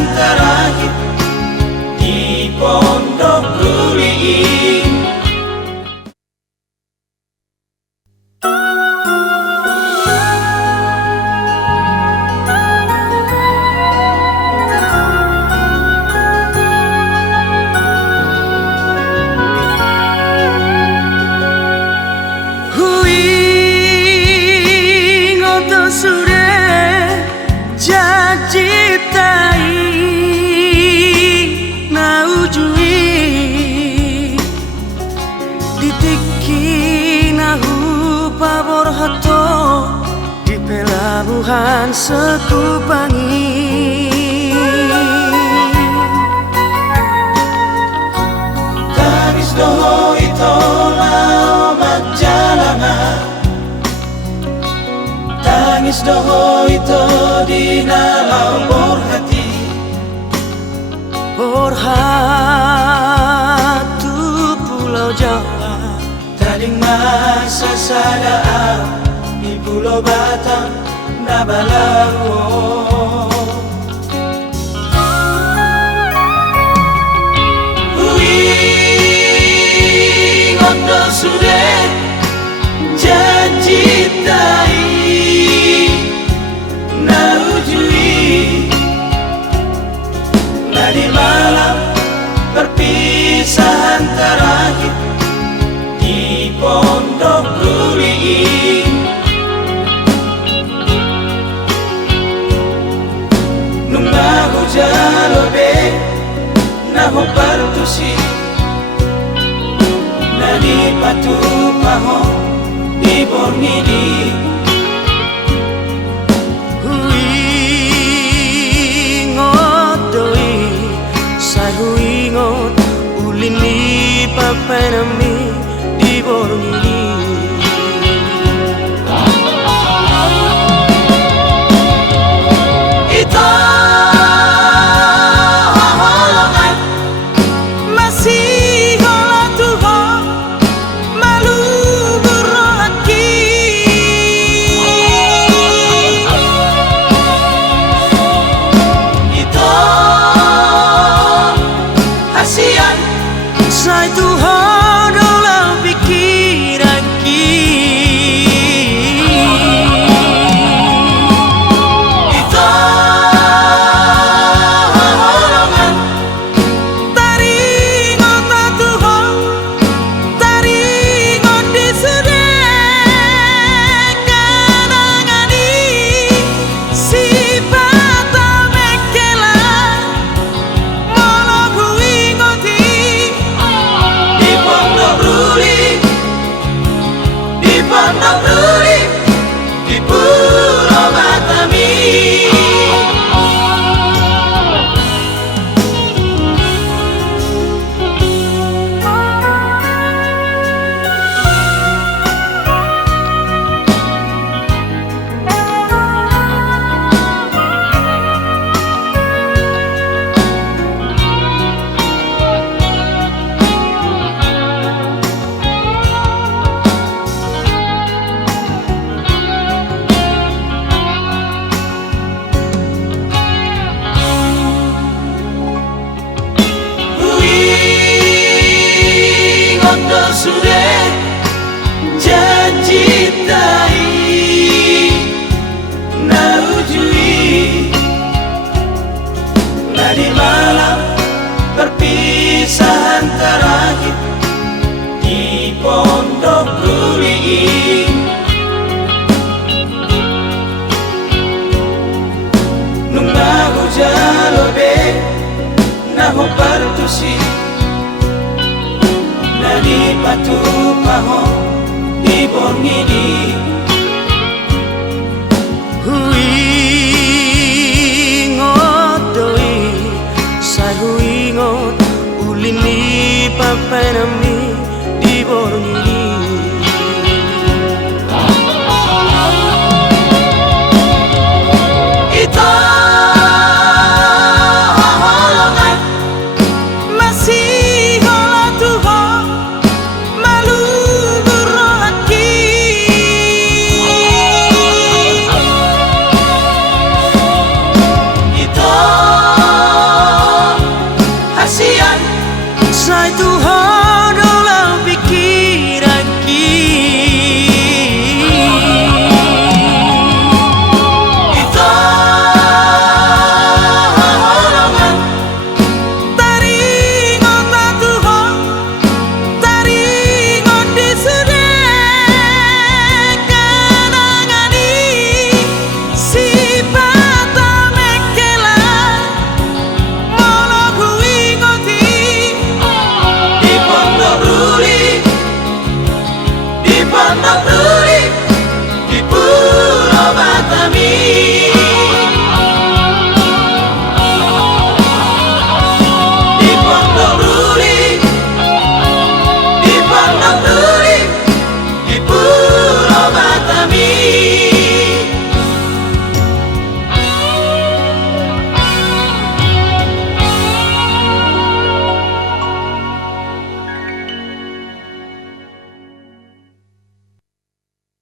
perpisahan terakhir di Pondok Ruli. Di pelabuhan Sekupangi, tangis doho itolah majalangan, tangis doho itu di dalam borhati, borhatu Pulau Jawa, taling masa sadaan di Pulau Batam Nabalau. Ngondo sudah janji tai naujui, nadi malam perpisahan terakhir di Pondok Ruli. Nungahu jalobe naho partusi, nani patu paho di borngidi. Huingot doi sai huingot ulini papanami di borngidi. Sai Tuhan dalam pikiranku, Itu halangan taringot Tuhan, taringot di sudah kanangani sifat mekela mono huingoti. di Pondok Ruli, di Pondok Ruli, di Pulau Batami. Ngondo sudah janji tai naujui, nadi malam perpisahan terakhir di Pondok Ruli. Nungahu jalobe naho partusi, nadi patu paho di borngidi.